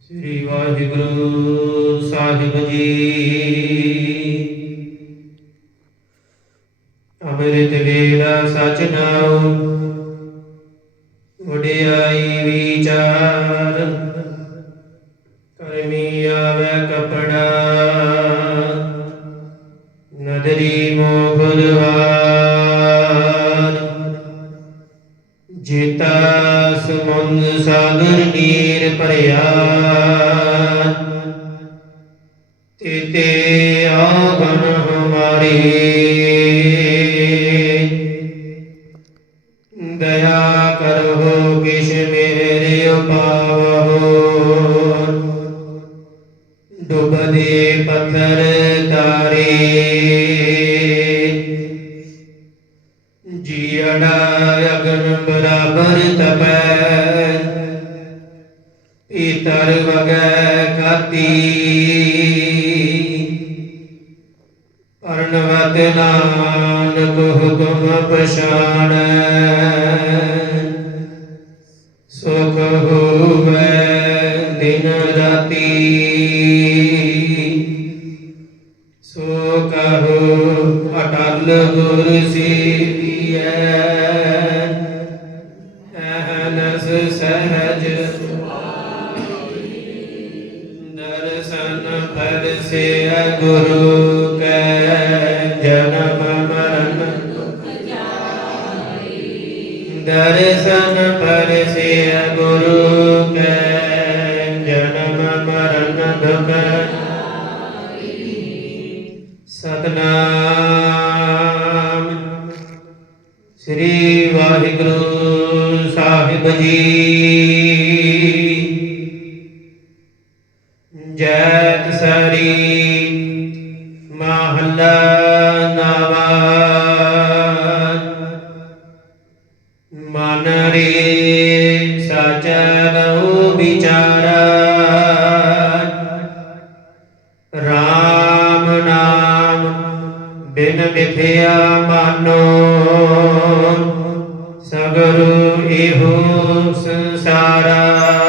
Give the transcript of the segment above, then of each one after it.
ਸ੍ਰੀ ਵਾਹਿਗੁਰੂ ਸਾਹਿਬ ਜੀ। ਅੰਮ੍ਰਿਤ ਵੇਲਾ ਸਚ ਨਾਉ, ਵਡਿਆਈ ਵਿਚਾਰ। ਕਰਮੀ ਆਵੇ ਕਪੜਾ, ਨਦਰੀ ਮੋਖ ਦੁਆਰ ਜੀਤਾ ਸਮੁੰਦ ਸਾਗਰ ਨੀਰ ਭਰਿਆ। ਤੇਤੇ ਆਗਨ ਹਮਾਰੇ। ਦਇਆ ਕਰੋ ਕਿਛ ਮੇਰੇ ਉਪਾਵੋ ਡੁੱਬਦੇ ਪੱਥਰ ਤਾਰੇ। ਜੀੜਾ ਅਗਨ ਬਰਾਬਰ ਤਪੈ। ਇਤਰ ਵਗੈ ਕਾਤੀ ਪਰਨਵਤ ਨਾਨਕ ਹੁਕਮ ਪਛਾਣੈ। ਸੁਖ ਹੋਵੇ ਦਿਨ ਰਾਤੀ। ਸੋ ਕਹੋ ਅਟਲ ਗੁਰ ਸੇਵੀਐ। ਪਰਸੇ ਗੁਰੂ ਕੈ ਜਨਮ ਮਰਨ। ਦਰਸ਼ਨ ਪਰਸੇ ਗੁਰੂ ਕੈ ਜਨਮ ਮਰਨ ਦੁਖ। ਸਤਨਾਮ। ਸ੍ਰੀ ਵਾਹਿਗੁਰੂ ਸਾਹਿਬ ਜੀ। ਜੈਤ ਸਰੀ ਮਹੱਲਾ ਮਨ ਰੇ ਸਚਲਉ ਵਿਚਾਰਾ। ਰਾਮ ਨਾਮ ਬਿਨ ਮਿਥਿਆ ਮਾਨੋ। ਸਗਰੁ ਇਹੋ ਸੰਸਾਰਾ।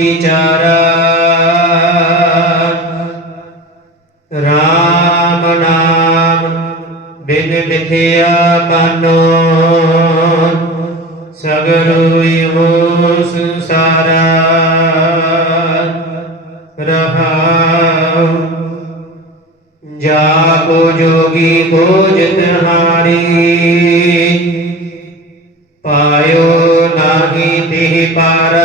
ਵਿਚਾਰਾ। ਰਾਮ ਨਾਮ ਬਿਨ ਮਿਥਿਆ ਮਾਨੋ ਸਗਰੁ ਇਹੋ ਸੰਸਾਰਾ ਰਹਾਉ ਜਾ ਕੋ ਜੋਗੀ ਖੋਜਤ ਹਾਰੀ। ਪਾਇਓ ਨਾਹੀ ਤਿਹ ਪਾਰ।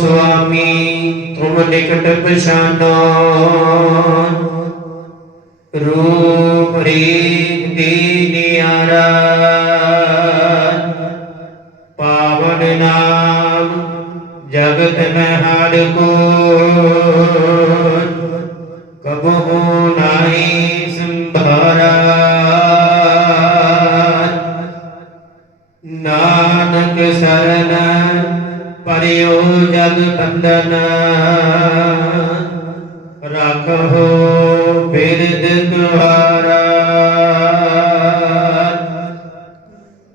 ਸੁਆਮੀ ਤੁਮ ਨਿਕਟ ਪਛਾਨੋ ਰੂਪ ਰੀਤ ਦੀਨਿਆਰਾ ਪਾਵਨ ਨਾਮ ਜਗਤ ਮੈਂ ਹਰ ਕੋ ਕਬਹੂ ਨਾਹੀ ਸੰਭਾਰਾ ਨਾਨਕ ਸਰਨ ਪਰਿਓ ਜਗ ਬੰਦਨ ਰੱਖੋ ਬਿਰਦ ਤੁਹਾਰਾ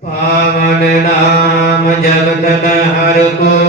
ਪਾਵਨ ਨਾਮ ਜਗਤ ਹਰ ਕੋ